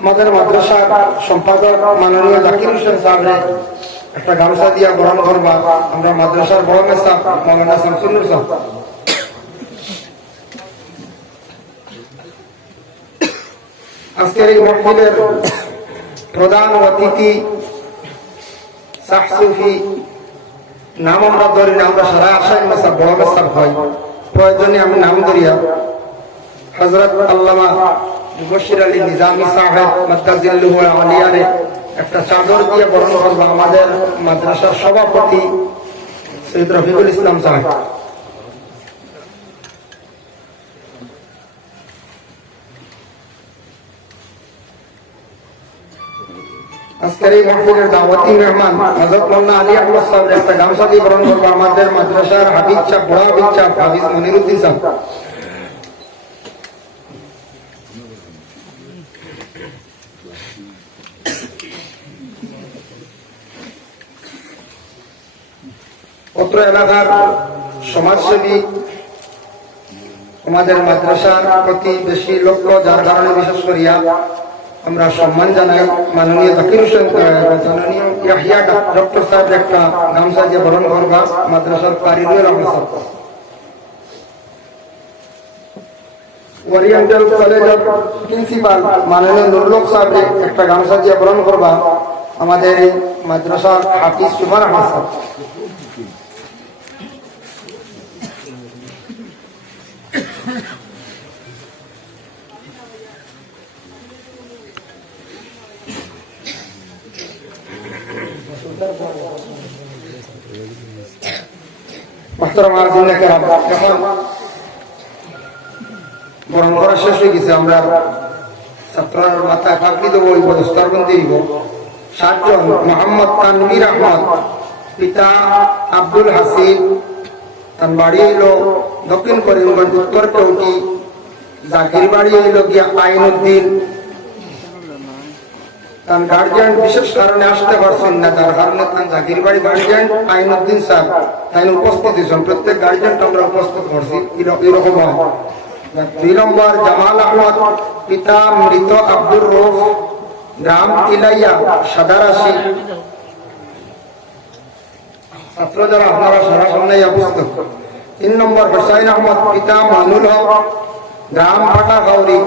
আমাদের মাদ্রাসার সম্পাদক মাননীয় জাকির হোসেন সাহেব একটা গামছা দিয়া গ্রহণ করবা। আমরা মাদ্রাসার বড় মেসা মৌলানা শামসুন্নুর সাহেব আজকের এই মহফিলের প্রধান অতিথি সাহসুফি, নাম আমরা ধরি না, আমরা সারা আশায় মেসা বড় মেসা হয়। প্রয়োজনে আমি নাম ধরিয়া হজরত আল্লামা মুবশির আলী নিজামি সাহেব আলিয়ারে একটা চাদর দিয়ে বরণ করব আমাদের মাদ্রাসার সভাপতি সৈয়দ রফিকুল ইসলাম সাহেব। দাওয়াতি মেহমান মোল্লা আলী আহমদ সাহেব একটা বরণ করব আমাদের মাদ্রাসার হাবিজ চাপ বড় হাবিজ হাবিজ মনিরুদ্দিন সাহেব। অত্র এলাকার সমাজসেবী, আমাদের মাদ্রাসার প্রতি বেশি লক্ষ্য, যার কারণে বিশেষ করিয়া আমরা সম্মান জানাই। মাননীয় জাকির হোসেন ডক্টর সাহেব, একটা গামছা যে বরণ করবা, মাদ্রাসার কারিগর রহমান সাহেব। ওরিয়েন্টাল প্রিন্সিপাল, মাননীয় নুরুলক সাহেব একটা গামছা দিয়ে বরণ করবা, আমাদের মাদ্রাসার হাফিজ সুমান আহমদ সাহেব। করা শেষ হয়ে গেছে। আমরা ছাত্রের ফাঁকি দেবো ওই দিব। সাতজন, মোহাম্মদ তানবির আহমদ, পিতা আব্দুল হাসিন, তার বাড়ি হইল দক্ষিণ করিমগঞ্জ উত্তর চৌকি, জাকির বাড়ি হইল গিয়া আইনুদ্দিন তার গার্জিয়ান বিশেষ কারণে আসতে পারছেন না। তার জাকির বাড়ি গার্জিয়ান তাই উপস্থিত হয়েছেন। প্রত্যেক আমরা উপস্থিত করছি। এরকম। দুই নম্বর জামাল আহমদ, পিতা মৃত আব্দুর রৌফ গ্রাম ইলাইয়া সাদারাশি ছাত্র যারা আপনারা সারা সামনে উপস্থিত তিন নম্বর হোসাইন আহমদ, পিতা মানুল হক, গ্রাম ফাটা গাউরি।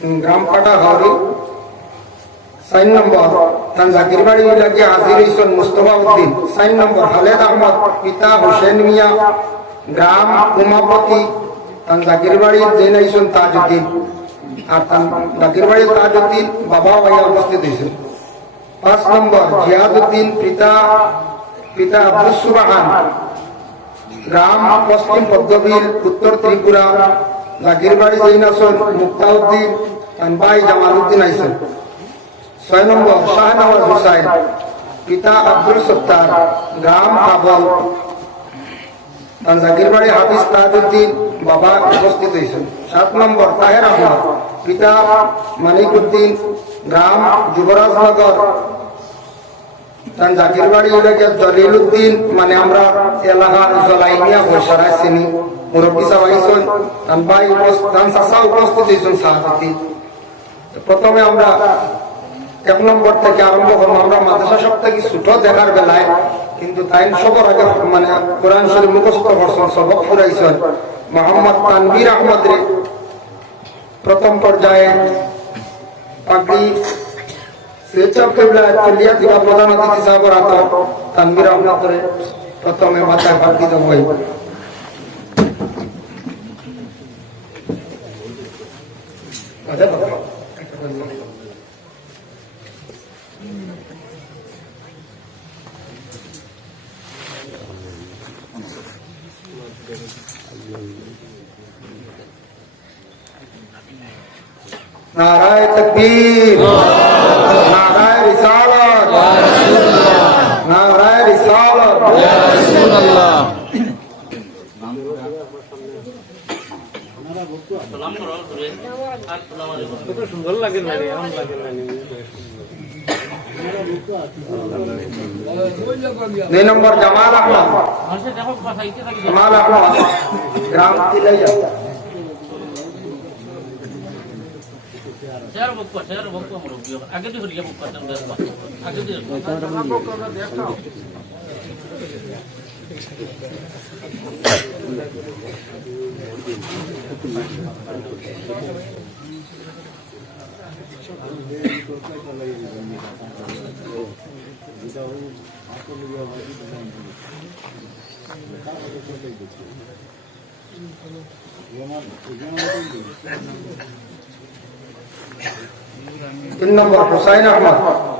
গ্রাম ফাটা গাউরি সাইন নম্বর, তান জাকির বাড়ি লাগিয়ে হাজির হয়েছেন মুস্তফা উদ্দিন। সাইন নম্বর, খালেদ আহমদ, পিতা হোসেন মিয়া, গ্রাম উমাপতি। তান জাকির বাড়ি দেন আইসন তাজউদ্দিন। আর তান জাকির বাড়ি তাজউদ্দিন বাবা ভাইয়া উপস্থিত হয়েছেন পাঁচ নম্বর জিয়াদুদ্দিন পিতা পিতা আব্দুল সুবাহান। গ্রাম পশ্চিম পদ্মবিল উত্তর ত্রিপুরা। জাকির বাড়ি জৈন মুক্তাউদ্দিন তান ভাই জামালউদ্দিন আইসন ছয় নম্বর শাহনওয়াজ হুসাইন, পিতা আব্দুল সত্তার গ্রাম আবল। জাকির বাড়ি হাফিজ তাজউদ্দিন বাবা উপস্থিত হয়েছেন। সাত নম্বর, তাহের আহমদ, পিতা মানিকউদ্দিন গ্রাম যুবরাজনগর তান জাকির বাড়ি জলিল উদ্দিন মানে আমরা এলাকার জলাইনিয়া বৈশারায় চিনি। মুরব্বী সাহেব আইসন তান ভাই উপস্থিত তান চাচা উপস্থিত হয়েছেন সাহাবাতি। প্রথমে আমরা এক নম্বর থেকে আরম্ভ করব। আমরা মাদ্রাসা সব থেকে ছোট দেখার বেলায় কিন্তু তাই সবর আগে মানে কোরআন শরীফ মুখস্থ করছেন সবক ফুরাইছেন। মোহাম্মদ তানবির আহমদ রে প্রথম পর্যায়ে পাগড়ি স্বেচ্ছাব কেবলা চলিয়া দিবা প্রধান অতিথি সাহেবর হাত তানবির আহমদ রে প্রথমে মাথায় পাগড়ি দেবই അതെ नाराय तकबीर नाराय रिसालत नाराय रिसालत সুন্দর লাগে না রে এমন লাগে না Thank you. তিন নম্বর হুসাইন আহমদ।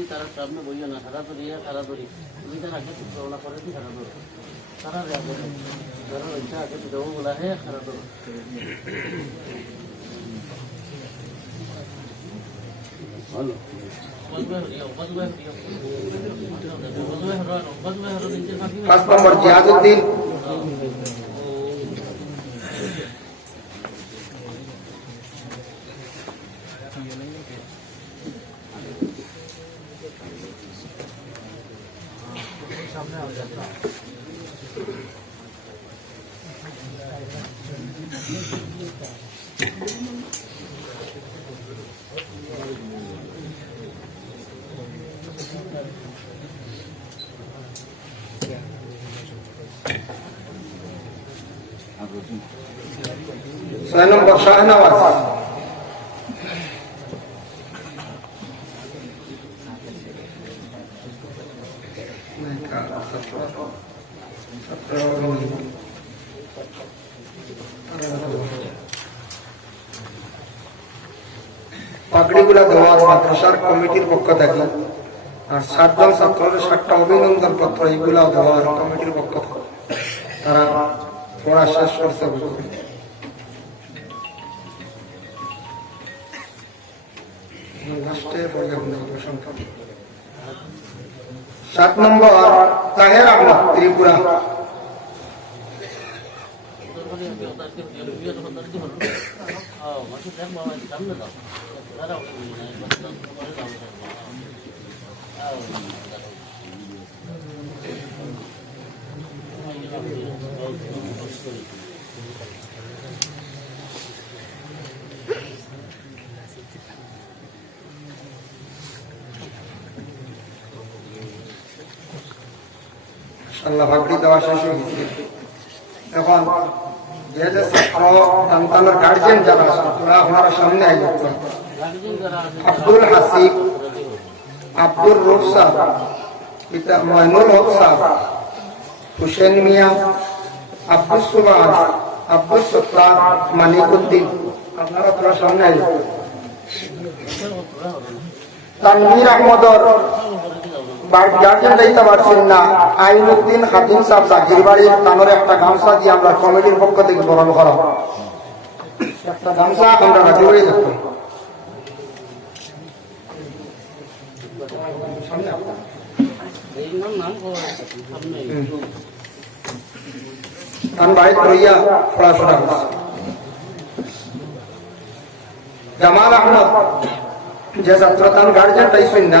পরবর্তী তারা সামনে বইও না, সারা ধরি সারা ধরি তুমি তার আগে করোনা করে দি সারা ধরো সারা রে আগে যারা ইচ্ছা আগে বলা হে সারা ধরো বজবে হরিয়া বজবে হরিয়া سنم بخشاه نواز কমিটির পক্ষ থেকে আর সাতজন ছাত্রের সাতটা অভিনন্দন পত্র এগুলা দেওয়ার কমিটির পক্ষ থেকে তারা পড়া শেষ করছে। সাত নম্বর তাহের আহমদ ত্রিপুরা আল্লাহ ভাবড়ি দেওয়া শেষ হয়ে গেছে এখন যে যে ছাত্র আব্দুল হাসিব আব্দুল রুফ সাহ পিতা ময়নুল হক সাহ হুসেন মিয়া আব্দুল সুবাস আব্দুল সত্তার মানিকুদ্দিন, আপনারা সামনে আই তানভীর আহমদর গার্জেন যাইতে পারছেন না। আইনুদ্দিন হাকিম সাহেব জাকির বাড়ির তানোর একটা গামছা দিয়ে আমরা কমিটির পক্ষ থেকে বরণ করা একটা গামছা আমরা রাজি বাড়ি রইয়া পড়াশোনা করছে। জামাল আহমদ যে ছাত্র তার গার্জেন পাইছেন না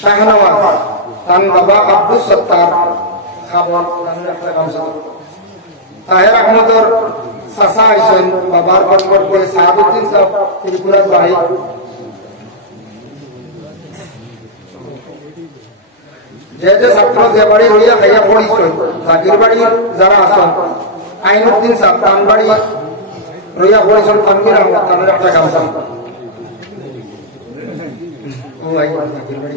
তান বাবা আব্দুল সত্তার খাবর তাহের আহমদর চাচা আইসেন বাবার কনকট করে সাহাবুদ্দিন যে যে ছাত্র যে বাড়ি হইয়া খাইয়া পড়িছেন, জাকির বাড়ি যারা আছেন, আইনুদ্দিন সাহ, তান বাড়ি রইয়া পড়িছেন তানবির আহমদ তানের একটা গামছা ও আইন জাকির বাড়ি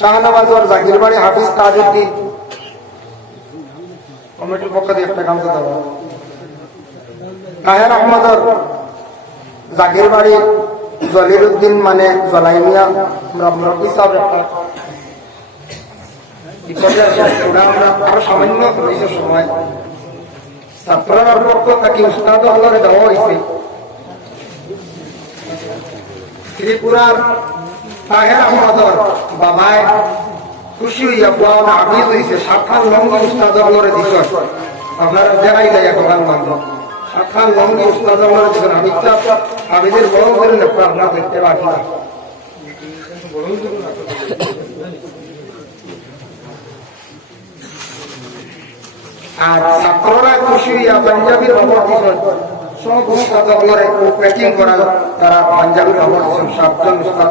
শাহনওয়াজ আর জাকির বাড়ি হাফিজ তাজউদ্দিন কমিটির পক্ষ থেকে একটা গামছা দেওয়া। তাহের আহমদ জাকির বাড়ি জলিল উদ্দিন মানে জলাইমিয়া আমরা মুরব্বী সাহেব একটা সামান্য হয়েছে সময় ত্রিপুরার তাহের আহমদর বাবায় খুশি হইয়া পাওয়া আবিদ হইছে সাতখান লঙ্গি উস্তাদ হলরে দিছ আপনারা দেখাই দেয় এখন মানব সাতখান লঙ্গি উস্তাদ হলরে দিছ আমি চাপ আবিদের বড় করে লেখা আপনারা দেখতে পারি না। আর ছাত্ররা খুশি হইয়া পাঞ্জাবির খবর দিছেন। সব উস্তাদ হলরে প্যাকিং করা, তারা পাঞ্জাবির খবর দিছেন। সাতজন উস্তাদ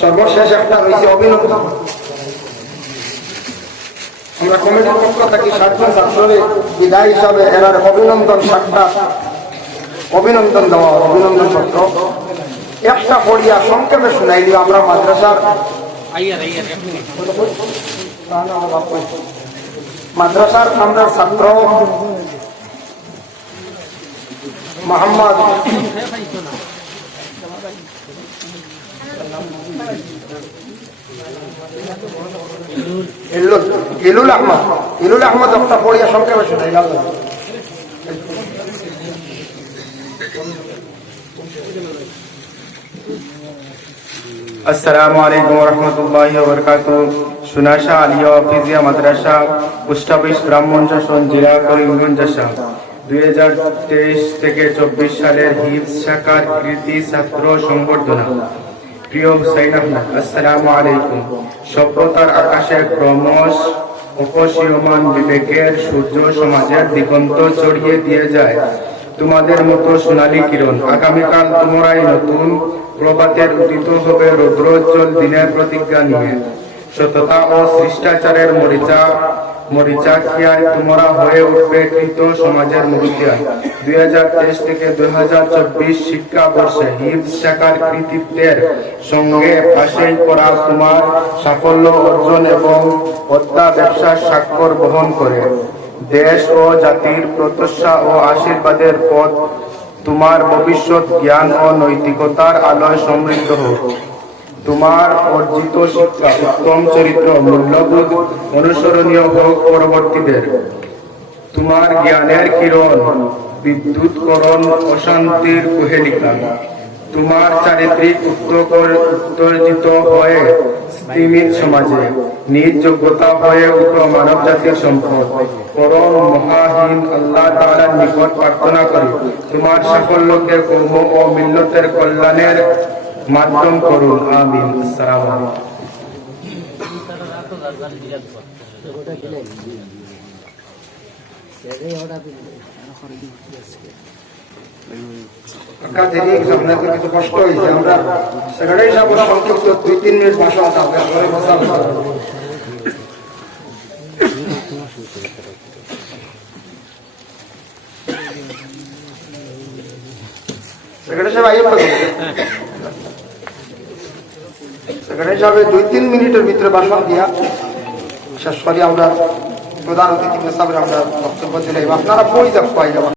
সর্বশেষ একটা রয়েছে অভিনন্দন আমরা কমিটির পক্ষ থেকে ষাটজন ছাত্রের বিদায় হিসাবে এনার অভিনন্দন সাতটা। অভিনন্দন দেওয়া অভিনন্দন পত্র। একটা পড়িয়া সংক্ষেপে শুনাইলি আমরা মাদ্রাসার মাদ্রাসার আমরা ছাত্র। মোহাম্মদ ইলুল আহমদ ইলুল আহমদ একটা পড়িয়া সংক্ষেপে শুনাইলাম আসসালামু আলাইকুম রহমতুল্লাহ বরকাত সুনাশা আলিয়া ফিজিয়া মাদ্রাসা, পোস্ট ব্রাহ্মণ শাসন জেলা করিমগঞ্জ আসাম দুই হাজার তেইশ থেকে চব্বিশ সালের হিপস শাখার কৃতি ছাত্র সংবর্ধনা। সূর্য ছড়িয়ে দিয়ে যায়। তোমাদের মতো সোনালী কিরণ, আগামীকাল তোমরাই নতুন প্রভাতের উদিত হবে রৌদ্রোজ্জ্বল দিনের প্রতিজ্ঞা নিয়ে। সততা ও শিষ্টাচারের মরিচা মরিচা খিয়ায় তোমরা হয়ে উঠবে কৃত সমাজের মুরুতিয়া দুই হাজার তেইশ থেকে দুই হাজার চব্বিশ শিক্ষাবর্ষে হিপস শাখার কৃতিত্বের সঙ্গে পাশেই করা তোমার সাফল্য অর্জন এবং হত্যা ব্যবসার স্বাক্ষর বহন করে। দেশ ও জাতির প্রত্যাশা ও আশীর্বাদের পথ তোমার ভবিষ্যৎ জ্ঞান ও নৈতিকতার আলোয় সমৃদ্ধ হোক। তোমার অর্জিত শিক্ষা, উত্তম চরিত্র, মূল্যবোধ অনুসরণীয় হোক পরবর্তীদের তোমার জ্ঞানের কিরণ, বিদ্যুৎকরণ অশান্তির কুহেলিকা। তোমার চারিত্রিক উত্তর উত্তর্জিত হয়ে স্তিমিত সমাজে, নিজ যোগ্যতা হয়ে উঠো মানব জাতির সম্পদ। পরম মহাহীন আল্লাহ তাআলার নিকট প্রার্থনা করি, তোমার সাফল্যকে কৌম ও মিল্লতের কল্যাণের মাধ্যম করুন আমিন। আসসালামু আলাইকুম। কিছু কষ্ট সেক্রেটারি সাহেব আইয়ে হিসাবে দুই, তিন মিনিটের ভিতরে ভাষণ দিয়া। শেষ করে আমরা প্রধান অতিথি হিসাবে আমরা বক্তব্য দিলাম। আপনারা বই দেখ পাই